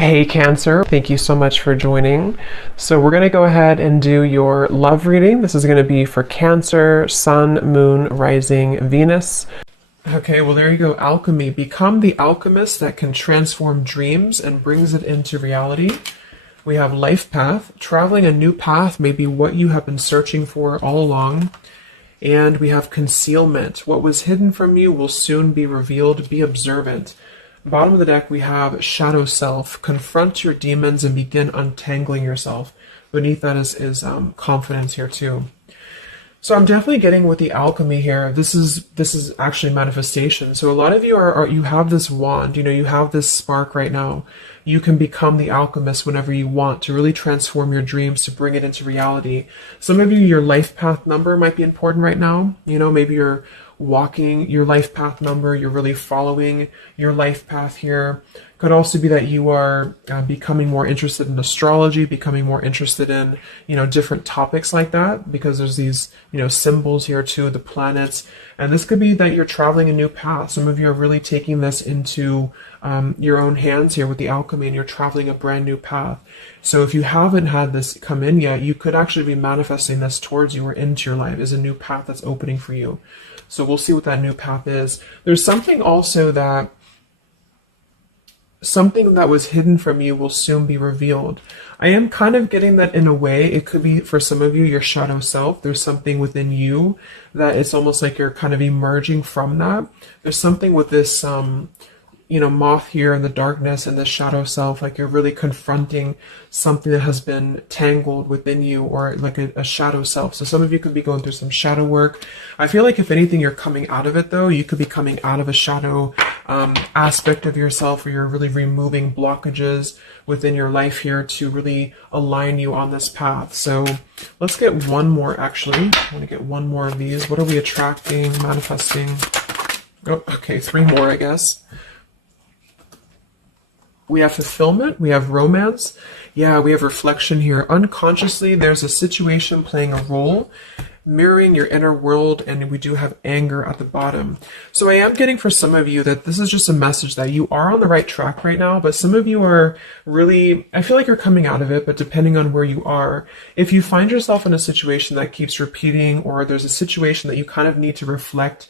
Hey Cancer, thank you so much for joining. So we're going to go ahead and do your love reading. This is going to be for Cancer, Sun, Moon, Rising, Venus. Okay, well there you go, alchemy. Become the alchemist that can transform dreams and brings it into reality. We have life path. Traveling a new path may be what you have been searching for all along. And we have concealment. What was hidden from you will soon be revealed. Be observant. Bottom of the deck, we have shadow self. Confront your demons and begin untangling yourself. Beneath that is confidence here too. So I'm definitely getting with the alchemy here. This is actually manifestation. So a lot of you you have this wand, you have this spark right now. You can become the alchemist whenever you want to really transform your dreams, to bring it into reality. Some of you, your life path number might be important right now. Maybe you're walking your life path number, you're really following your life path here. Could also be that you are becoming more interested in astrology, becoming more interested in, different topics like that, because there's these, symbols here too, the planets. And this could be that you're traveling a new path. Some of you are really taking this into your own hands here with the alchemy, and you're traveling a brand new path. So if you haven't had this come in yet, you could actually be manifesting this towards you or into your life as a new path that's opening for you. So we'll see what that new path is. There's something also that something that was hidden from you will soon be revealed. I am kind of getting that in a way. It could be for some of you, your shadow self. There's something within you that it's almost like you're kind of emerging from that. There's something with this, moth here in the darkness and the shadow self, like you're really confronting something that has been tangled within you, or like a shadow self. So some of you could be going through some shadow work. I feel like if anything, you're coming out of it though. You could be coming out of a shadow aspect of yourself, where you're really removing blockages within your life here to really align you on this path. So let's get one more actually. I want to get one more of these. What are we attracting, manifesting? Oh, okay, 3 more, I guess. We have fulfillment, we have romance, we have reflection here. Unconsciously, there's a situation playing a role, mirroring your inner world, and we do have anger at the bottom. So I am getting for some of you that this is just a message that you are on the right track right now, but some of you are really, I feel like you're coming out of it, but depending on where you are, if you find yourself in a situation that keeps repeating, or there's a situation that you kind of need to reflect,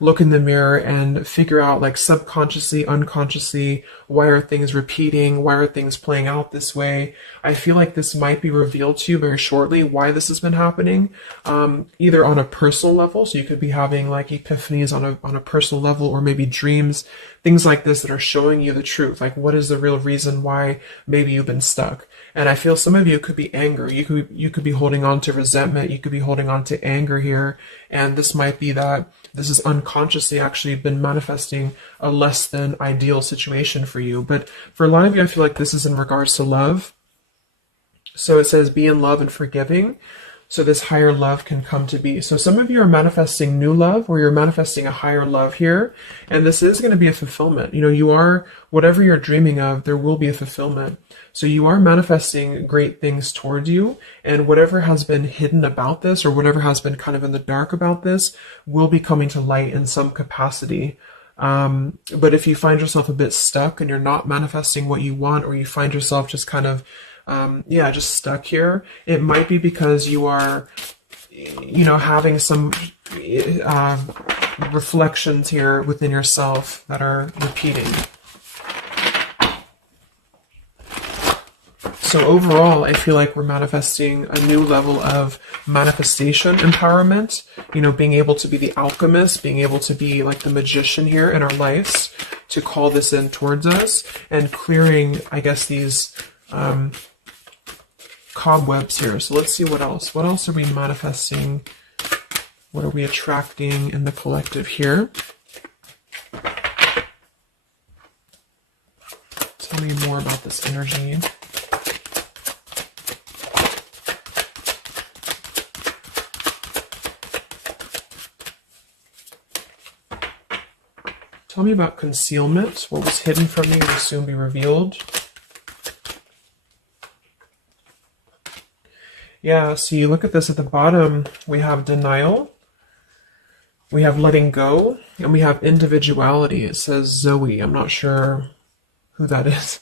look in the mirror and figure out, like, subconsciously, unconsciously, why are things repeating? Why are things playing out this way? I feel like this might be revealed to you very shortly, why this has been happening, either on a personal level. So you could be having like epiphanies on a personal level, or maybe dreams, things like this that are showing you the truth. Like, what is the real reason why maybe you've been stuck? And I feel some of you could be anger. You could be holding on to resentment. You could be holding on to anger here. And this might be that this is unconsciously actually been manifesting a less than ideal situation for you. But for a lot of you, I feel like this is in regards to love. So it says, be in love and forgiving, so this higher love can come to be. So some of you are manifesting new love, or you're manifesting a higher love here. And this is going to be a fulfillment. You are, whatever you're dreaming of, there will be a fulfillment. So you are manifesting great things towards you, and whatever has been hidden about this, or whatever has been kind of in the dark about this, will be coming to light in some capacity. But if you find yourself a bit stuck and you're not manifesting what you want, or you find yourself just kind of, just stuck here, it might be because you are, having some reflections here within yourself that are repeating. So overall, I feel like we're manifesting a new level of manifestation empowerment, being able to be the alchemist, being able to be like the magician here in our lives, to call this in towards us, and clearing, I guess, these cobwebs here. So let's see what else. What else are we manifesting? What are we attracting in the collective here? Tell me more about this energy. Tell me about concealment. What was hidden from you will soon be revealed. Yeah, so you look at this at the bottom, we have denial, we have letting go, and we have individuality. It says Zoe. I'm not sure who that is.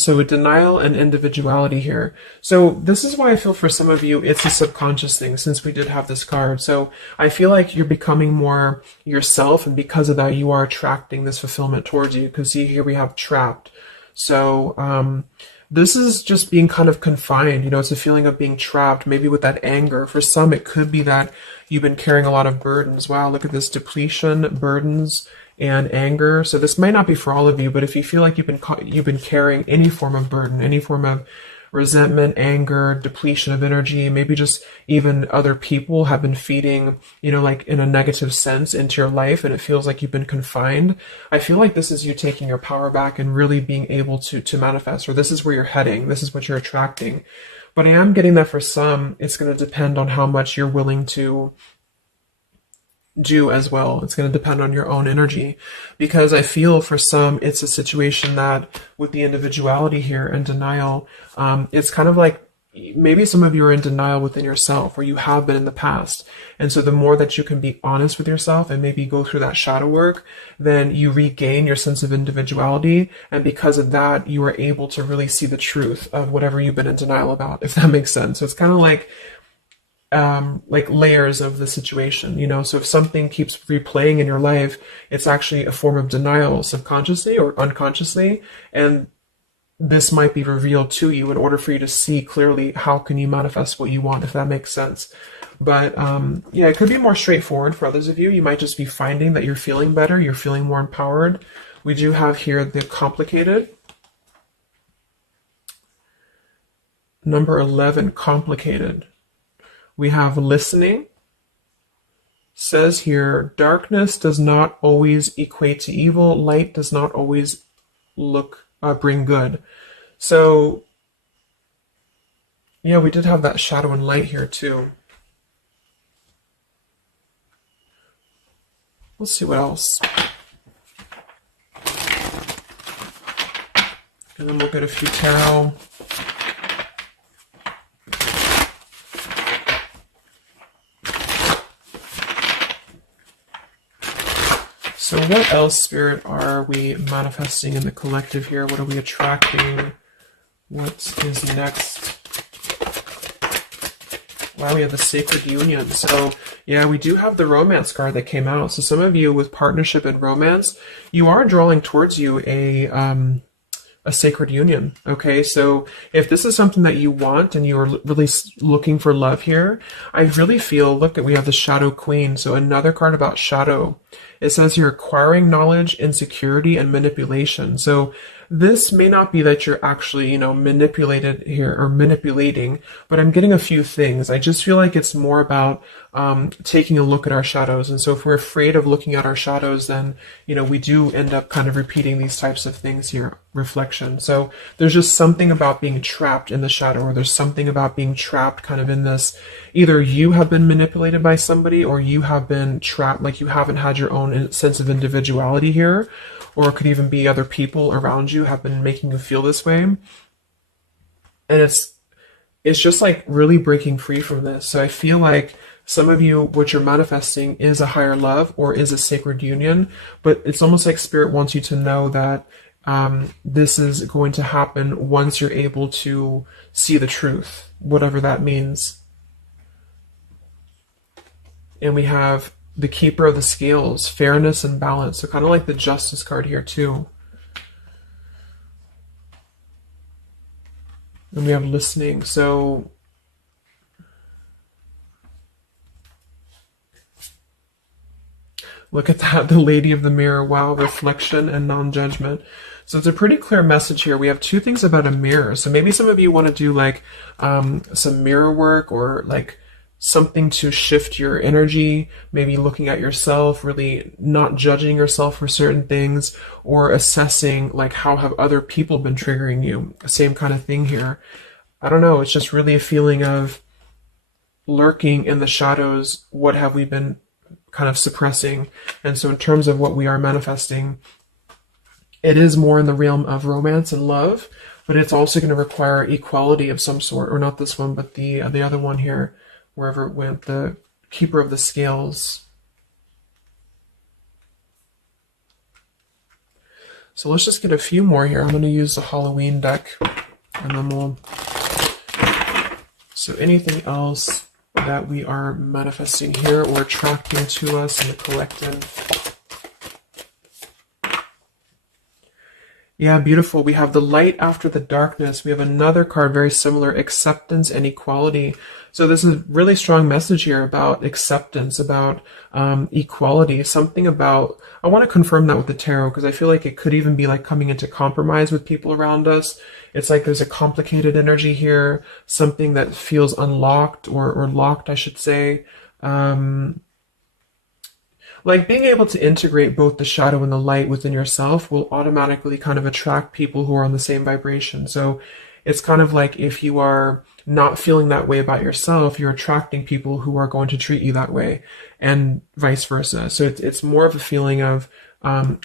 So denial and individuality here. So this is why I feel for some of you, it's a subconscious thing since we did have this card. So I feel like you're becoming more yourself, and because of that, you are attracting this fulfillment towards you. Because see, here we have trapped. So this is just being kind of confined. You know, it's a feeling of being trapped, maybe with that anger. For some, it could be that you've been carrying a lot of burdens. Wow, look at this depletion, burdens, and anger. So this might not be for all of you, but if you feel like you've been carrying any form of burden, any form of resentment, anger, depletion of energy, maybe just even other people have been feeding, you know, like in a negative sense into your life, and it feels like you've been confined. I feel like this is you taking your power back and really being able to manifest, or this is where you're heading. This is what you're attracting. But I am getting that for some, it's going to depend on how much you're willing to do as well. It's going to depend on your own energy, because I feel for some it's a situation that with the individuality here and denial, it's kind of like maybe some of you are in denial within yourself, or you have been in the past. And so the more that you can be honest with yourself and maybe go through that shadow work, then you regain your sense of individuality. And because of that, you are able to really see the truth of whatever you've been in denial about, if that makes sense. So it's kind of like layers of the situation, you know. So if something keeps replaying in your life, it's actually a form of denial subconsciously or unconsciously. And this might be revealed to you in order for you to see clearly how can you manifest what you want, if that makes sense. But yeah, it could be more straightforward for others of you. You might just be finding that you're feeling better, you're feeling more empowered. We do have here the complicated. Number 11, complicated. We have listening. Says here, darkness does not always equate to evil. Light does not always bring good. So, yeah, we did have that shadow and light here too. Let's see what else. And then we'll get a few tarot. So what else, Spirit, are we manifesting in the collective here? What are we attracting? What is next? Wow, we have the Sacred Union. So yeah, we do have the romance card that came out. So some of you with partnership and romance, you are drawing towards you a sacred union. Okay, so if this is something that you want and you're really looking for love here, I really feel, look, that we have the Shadow Queen. So another card about shadow. It says you're acquiring knowledge, insecurity, and manipulation. So this may not be that you're actually, you know, manipulated here or manipulating, but I'm getting a few things. I just feel like it's more about taking a look at our shadows. And so if we're afraid of looking at our shadows, then, you know, we do end up kind of repeating these types of things here, reflection. So there's just something about being trapped in the shadow, or there's something about being trapped kind of in this, either you have been manipulated by somebody, or you have been trapped, like you haven't had your own sense of individuality here, or it could even be other people around you have been making you feel this way. And it's just like really breaking free from this. So I feel like some of you, what you're manifesting is a higher love or is a sacred union, but it's almost like Spirit wants you to know that this is going to happen once you're able to see the truth, whatever that means. And we have the Keeper of the Scales, fairness and balance. So kind of like the Justice card here too. And we have listening. So look at that, the Lady of the Mirror. Wow, reflection and non-judgment. So it's a pretty clear message here. We have two things about a mirror. So maybe some of you want to do like some mirror work, or like something to shift your energy, maybe looking at yourself, really not judging yourself for certain things, or assessing like how have other people been triggering you. Same kind of thing here. I don't know, it's just really a feeling of lurking in the shadows. What have we been kind of suppressing? And so in terms of what we are manifesting, it is more in the realm of romance and love, but it's also going to require equality of some sort, or not this one, but the other one here, wherever it went, the Keeper of the Scales. So let's just get a few more here. I'm going to use the Halloween deck, and then we'll... So anything else that we are manifesting here or attracting to us in the collective? Yeah, beautiful. We have the light after the darkness. We have another card very similar, acceptance and equality. So this is a really strong message here about acceptance, about equality, something about, I want to confirm that with the tarot because I feel like it could even be like coming into compromise with people around us. It's like there's a complicated energy here, something that feels unlocked or locked, I should say. Like being able to integrate both the shadow and the light within yourself will automatically kind of attract people who are on the same vibration. So it's kind of like if you are not feeling that way about yourself, you're attracting people who are going to treat you that way, and vice versa. So it's more of a feeling of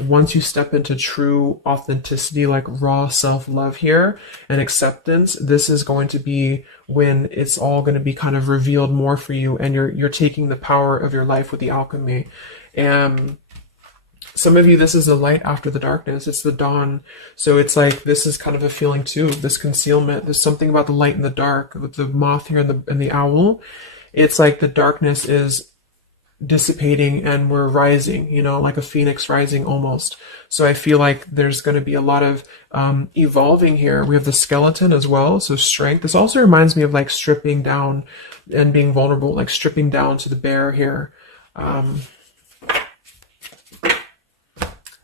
once you step into true authenticity, like raw self-love here and acceptance, this is going to be when it's all going to be kind of revealed more for you, and you're taking the power of your life with the alchemy. And some of you, this is the light after the darkness. It's the dawn. So it's like, this is kind of a feeling too, this concealment. There's something about the light and the dark, with the moth here and the owl. It's like the darkness is dissipating and we're rising, you know, like a phoenix rising almost. So I feel like there's going to be a lot of evolving here. We have the skeleton as well, so strength. This also reminds me of like stripping down and being vulnerable, like stripping down to the bare here.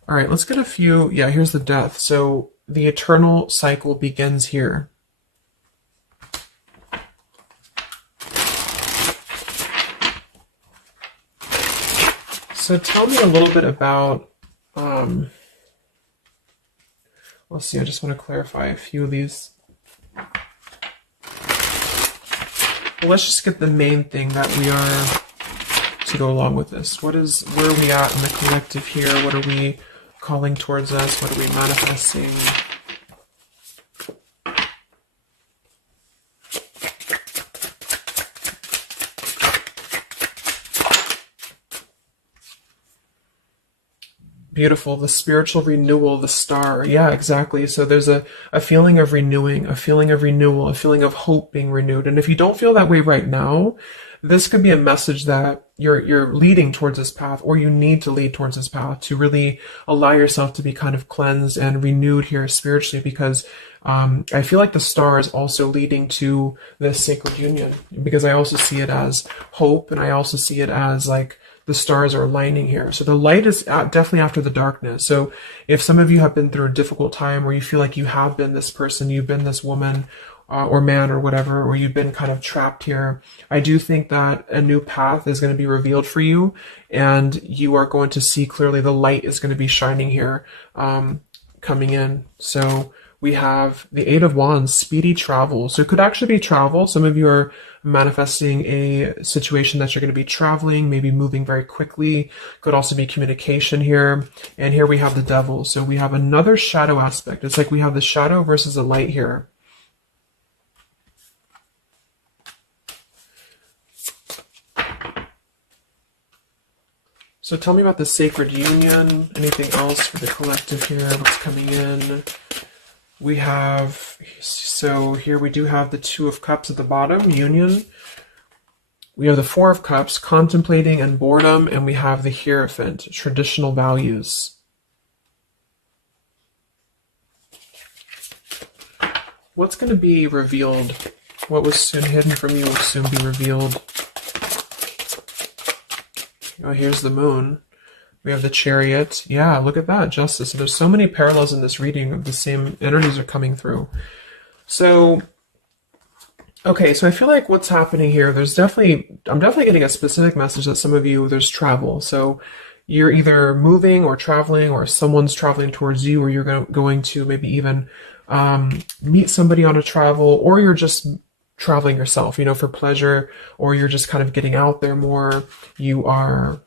All right, let's get a few. Yeah, here's the death. So the eternal cycle begins here. So tell me a little bit about, let's see, I just want to clarify a few of these. Well, let's just get the main thing that we are to go along with this. Where are we at in the collective here? What are we calling towards us? What are we manifesting? Beautiful. The spiritual renewal, the star. Yeah, exactly. So there's a feeling of renewing, a feeling of renewal, a feeling of hope being renewed. And if you don't feel that way right now, this could be a message that you're leading towards this path, or you need to lead towards this path to really allow yourself to be kind of cleansed and renewed here spiritually, because I feel like the star is also leading to this sacred union, because I also see it as hope, and I also see it as like the stars are aligning here. So the light is definitely after the darkness. So if some of you have been through a difficult time where you feel like you have been this person, you've been this woman or man or whatever, or you've been kind of trapped here, I do think that a new path is going to be revealed for you, and you are going to see clearly the light is going to be shining here, coming in. So we have the Eight of Wands, speedy travel. So it could actually be travel. Some of you are manifesting a situation that you're going to be traveling, maybe moving very quickly. Could also be communication here. And here we have the Devil. So we have another shadow aspect. It's like we have the shadow versus the light here. So tell me about the sacred union. Anything else for the collective here? What's coming in? We have, so here we do have the Two of Cups at the bottom, union. We have the Four of Cups, contemplating and boredom, and we have the Hierophant, traditional values. What's going to be revealed? What was soon hidden from you will soon be revealed. Oh, here's the Moon. We have the Chariot. Yeah, look at that, Justice. So there's so many parallels in this reading of the same energies are coming through. So, okay, so I feel like what's happening here, I'm definitely getting a specific message that some of you, there's travel. So you're either moving or traveling, or someone's traveling towards you, or you're going to maybe even meet somebody on a travel, or you're just traveling yourself, you know, for pleasure, or you're just kind of getting out there more. You are,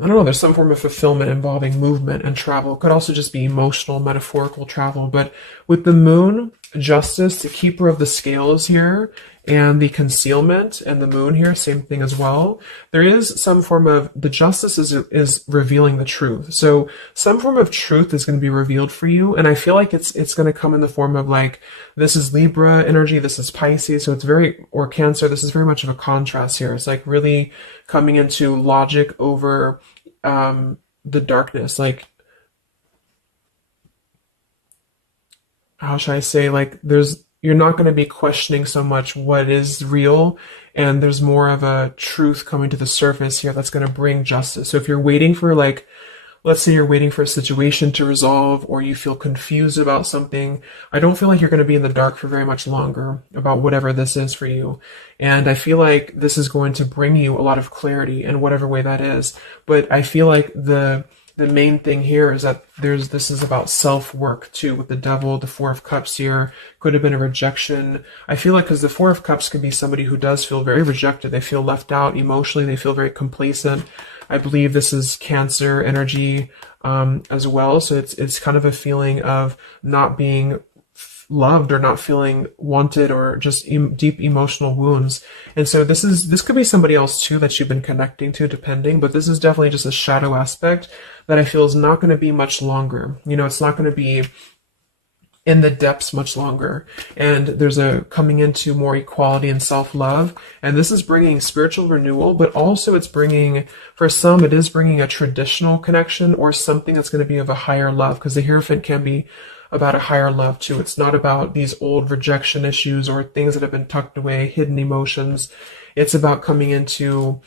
I don't know, there's some form of fulfillment involving movement and travel. It could also just be emotional, metaphorical travel. But with the Moon, Justice, the keeper of the scales here, and the concealment and the moon here, same thing as well. There is some form of, the justice is revealing the truth. So some form of truth is going to be revealed for you. And I feel like it's going to come in the form of like, this is Libra energy, this is Pisces. So it's very, or Cancer, this is very much of a contrast here. It's like really coming into logic over the darkness. Like, how should I say, like you're not going to be questioning so much what is real, and there's more of a truth coming to the surface here that's going to bring justice. So if you're waiting for, like, let's say you're waiting for a situation to resolve, or you feel confused about something, I don't feel like you're going to be in the dark for very much longer about whatever this is for you. And I feel like this is going to bring you a lot of clarity in whatever way that is. But I feel like the main thing here is that this is about self-work too, with the Devil, the Four of Cups here. Could have been a rejection. I feel like, because the Four of Cups could be somebody who does feel very rejected. They feel left out emotionally. They feel very complacent. I believe this is Cancer energy as well. So it's kind of a feeling of not being loved, or not feeling wanted, or just deep emotional wounds. And so this could be somebody else too that you've been connecting to, depending, but this is definitely just a shadow aspect that I feel is not going to be much longer. You know, it's not going to be in the depths much longer. And there's a coming into more equality and self-love. And this is bringing spiritual renewal, but also it's bringing, for some, it is bringing a traditional connection, or something that's going to be of a higher love, because the Hierophant can be about a higher love too. It's not about these old rejection issues or things that have been tucked away, hidden emotions. It's about coming into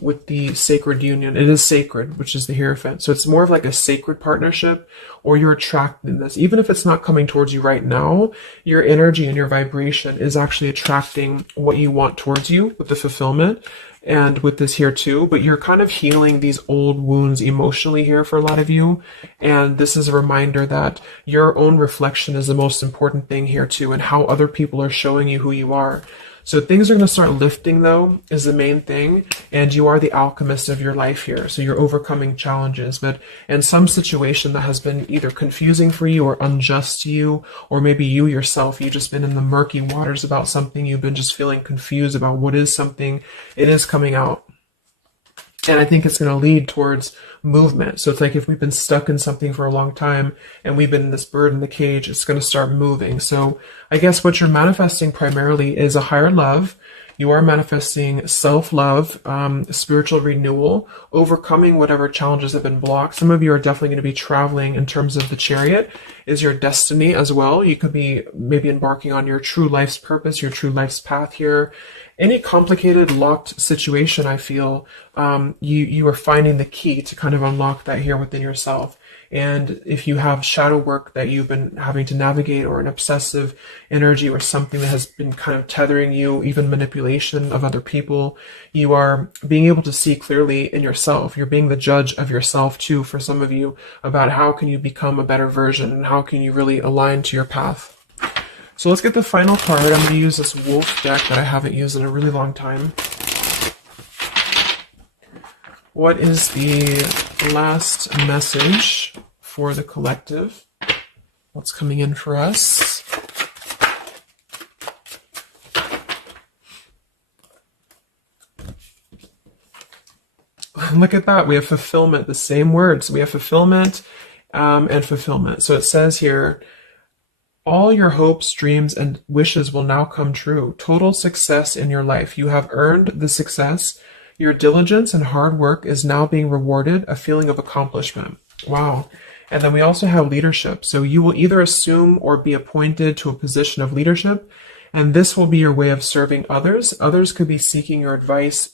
with the sacred union. It is sacred, which is the Hierophant. So it's more of like a sacred partnership, or you're attracting this. Even if it's not coming towards you right now, your energy and your vibration is actually attracting what you want towards you with the fulfillment. And with this here too, but you're kind of healing these old wounds emotionally here for a lot of you. And this is a reminder that your own reflection is the most important thing here too, and how other people are showing you who you are. So things are going to start lifting, though, is the main thing. And you are the alchemist of your life here. So you're overcoming challenges. But in some situation that has been either confusing for you or unjust to you, or maybe you yourself, you've just been in the murky waters about something. You've been just feeling confused about what is something. It is coming out. And I think it's going to lead towards movement. So it's like, if we've been stuck in something for a long time and we've been in this bird in the cage, it's going to start moving. So I guess what you're manifesting primarily is a higher love. You are manifesting self-love, spiritual renewal, overcoming whatever challenges have been blocked. Some of you are definitely going to be traveling in terms of the Chariot is your destiny as well. You could be maybe embarking on your true life's purpose, your true life's path here. Any complicated, locked situation, I feel, you are finding the key to kind of unlock that here within yourself. And if you have shadow work that you've been having to navigate, or an obsessive energy, or something that has been kind of tethering you, even manipulation of other people, you are being able to see clearly in yourself. You're being the judge of yourself too, for some of you, about how can you become a better version, and how can you really align to your path. So let's get the final card. I'm going to use this wolf deck that I haven't used in a really long time. What is the last message for the collective? What's coming in for us? Look at that. We have fulfillment, the same words. We have fulfillment and fulfillment. So it says here, all your hopes, dreams, and wishes will now come true. Total success in your life. You have earned the success. Your diligence and hard work is now being rewarded, a feeling of accomplishment. Wow. And then we also have leadership. So you will either assume or be appointed to a position of leadership, and this will be your way of serving others. Others could be seeking your advice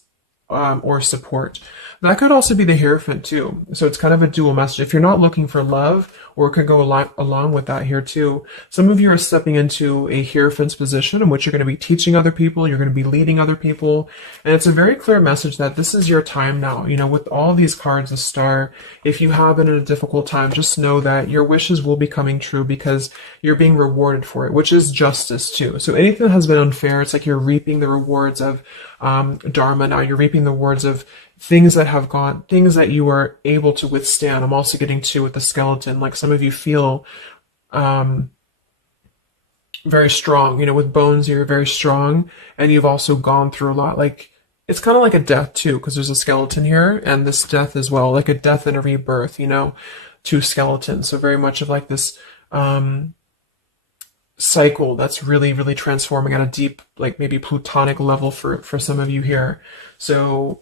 or support. That could also be the Hierophant too. So it's kind of a dual message. If you're not looking for love, or it could go along with that here too. Some of you are stepping into a Hierophant's position in which you're going to be teaching other people, you're going to be leading other people. And it's a very clear message that this is your time now. You know, with all these cards, the Star, if you have been in a difficult time, just know that your wishes will be coming true because you're being rewarded for it, which is justice too. So anything that has been unfair, it's like you're reaping the rewards of Dharma now. You're reaping the rewards of things that have gone, things that you are able to withstand. I'm also getting to with the skeleton, like some of you feel very strong. You know, with bones, you're very strong, and you've also gone through a lot. Like, it's kind of like a death too, because there's a skeleton here, and this death as well, like a death and a rebirth. You know, two skeletons. So very much of like this cycle that's really, really transforming at a deep, like maybe plutonic level for some of you here. So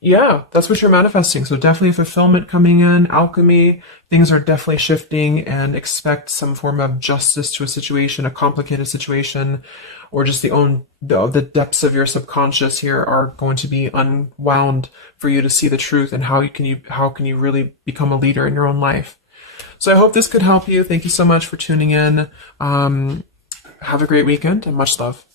yeah, that's what you're manifesting. So definitely fulfillment coming in, alchemy, things are definitely shifting, and expect some form of justice to a situation, a complicated situation, or just the depths of your subconscious here are going to be unwound for you to see the truth, and how can you really become a leader in your own life. So I hope this could help you. Thank you so much for tuning in. Have a great weekend and much love.